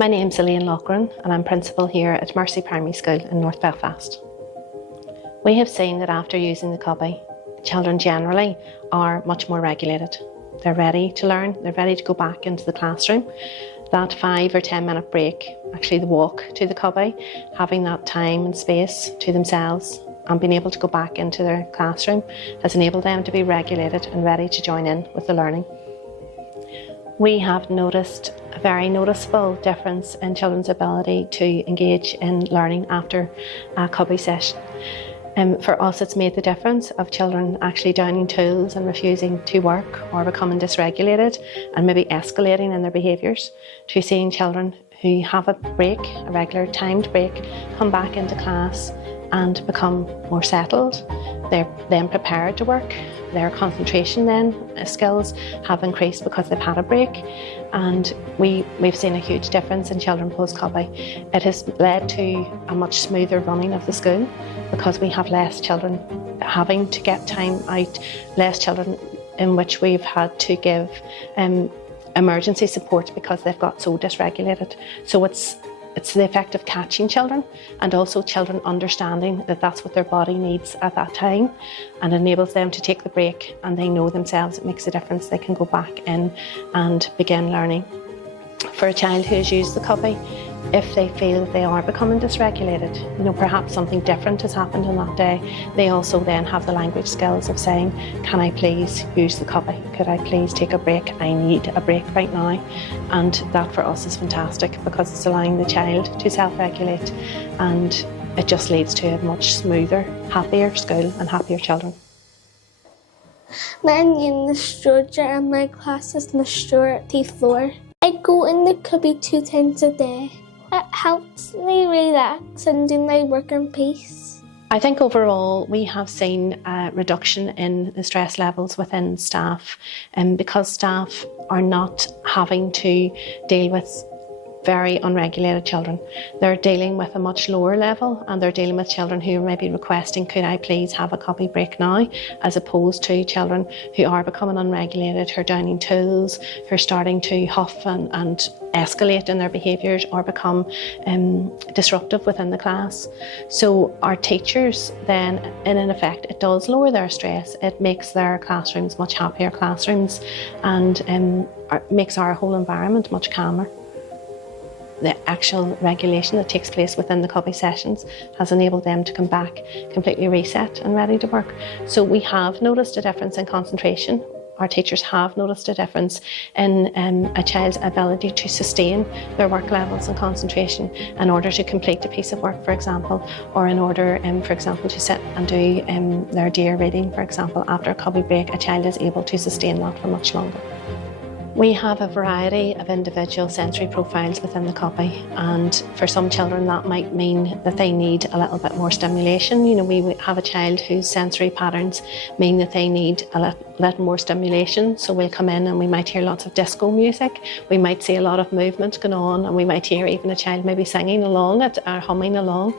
My name's Elaine Loughran and I'm principal here at Mercy Primary School in North Belfast. We have seen that after using the Cubbie, children generally are much more regulated. They're ready to learn, they're ready to go back into the classroom. That 5 or 10 minute break, actually the walk to the Cubbie, having that time and space to themselves and being able to go back into their classroom has enabled them to be regulated and ready to join in with the learning. We have noticed a very noticeable difference in children's ability to engage in learning after a Cubbie session. For us, it's made the difference of children actually downing tools and refusing to work or becoming dysregulated and maybe escalating in their behaviours, to seeing children who have a break, a regular timed break, come back into class and become more settled. They're then prepared to work. Their concentration skills have increased because they've had a break, and we've seen a huge difference in children post-Cubbie. It has led to a much smoother running of the school because we have less children having to get time out, less children in which we've had to give emergency support because they've got so dysregulated. So it's the effect of catching children and also children understanding that that's what their body needs at that time, and enables them to take the break and they know themselves it makes a difference. They can go back in and begin learning. For a child who has used the Cubbie, if they feel that they are becoming dysregulated, perhaps something different has happened on that day, they also then have the language skills of saying, can I please use the Cubbie? Could I please take a break? I need a break right now. And that for us is fantastic because it's allowing the child to self-regulate, and it just leads to a much smoother, happier school and happier children. My name is Georgia and my class is Mr. T4. I go in the Cubbie 2 times a day. It helps me relax and do my work in peace. I think overall we have seen a reduction in the stress levels within staff, and because staff are not having to deal with very unregulated children. They're dealing with a much lower level, and they're dealing with children who may be requesting, could I please have a Cubbie break now, as opposed to children who are becoming unregulated, who are downing tools, who are starting to huff and escalate in their behaviours or become disruptive within the class. So our teachers then, in effect, it does lower their stress. It makes their classrooms much happier classrooms, and makes our whole environment much calmer. The actual regulation that takes place within the Cubbie sessions has enabled them to come back completely reset and ready to work. So we have noticed a difference in concentration. Our teachers have noticed a difference in a child's ability to sustain their work levels and concentration in order to complete a piece of work, for example, or in order, for example, to sit and do their dear reading, for example. After a Cubbie break, a child is able to sustain that for much longer. We have a variety of individual sensory profiles within the Cubbie, and for some children that might mean that they need a little bit more stimulation. We have a child whose sensory patterns mean that they need a little more stimulation, so we'll come in and we might hear lots of disco music, we might see a lot of movement going on, and we might hear even a child maybe singing along it or humming along,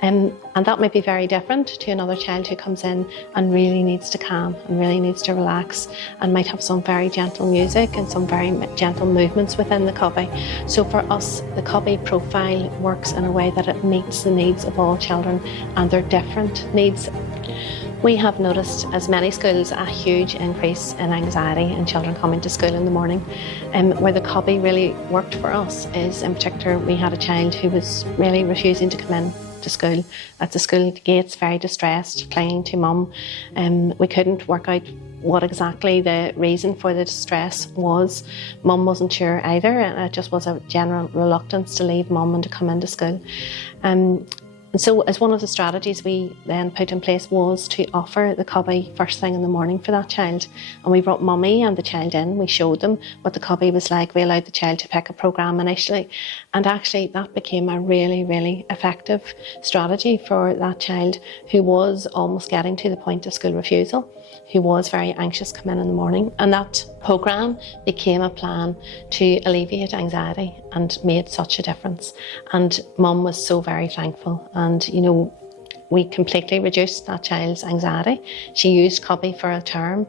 and that might be very different to another child who comes in and really needs to calm and really needs to relax and might have some very gentle music and some very gentle movements within the Cubbie. So for us, the Cubbie profile works in a way that it meets the needs of all children and their different needs. We have noticed, as many schools, a huge increase in anxiety in children coming to school in the morning. Where the Cubbie really worked for us is, in particular, we had a child who was really refusing to come in to school. At the school gates, very distressed, clinging to mum. We couldn't work out what exactly the reason for the distress was. Mum wasn't sure either, and it just was a general reluctance to leave mum and to come into school. And so as one of the strategies we then put in place was to offer the Cubbie first thing in the morning for that child. And we brought mummy and the child in, we showed them what the Cubbie was like, we allowed the child to pick a programme initially. And actually that became a really, really effective strategy for that child who was almost getting to the point of school refusal, who was very anxious to come in the morning. And that programme became a plan to alleviate anxiety and made such a difference. And mum was so very thankful. And we completely reduced that child's anxiety. She used Cubbie for a term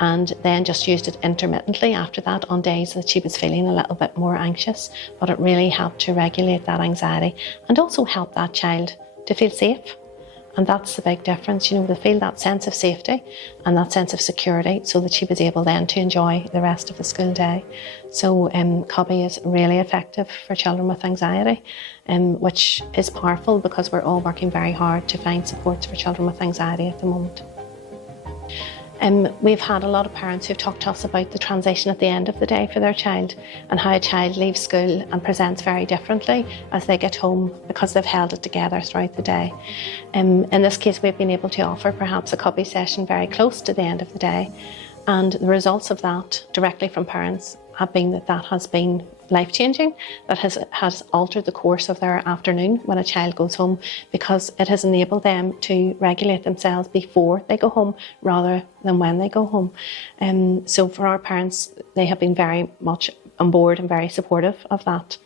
and then just used it intermittently after that on days that she was feeling a little bit more anxious. But it really helped to regulate that anxiety and also help that child to feel safe. And that's the big difference, to feel that sense of safety and that sense of security so that she was able then to enjoy the rest of the school day. So Cubbie is really effective for children with anxiety, which is powerful because we're all working very hard to find supports for children with anxiety at the moment. We've had a lot of parents who've talked to us about the transition at the end of the day for their child and how a child leaves school and presents very differently as they get home because they've held it together throughout the day. In this case, we've been able to offer perhaps a Cubbie session very close to the end of the day, and the results of that directly from parents have been that has been life-changing, that has altered the course of their afternoon when a child goes home, because it has enabled them to regulate themselves before they go home rather than when they go home. So for our parents, they have been very much on board and very supportive of that.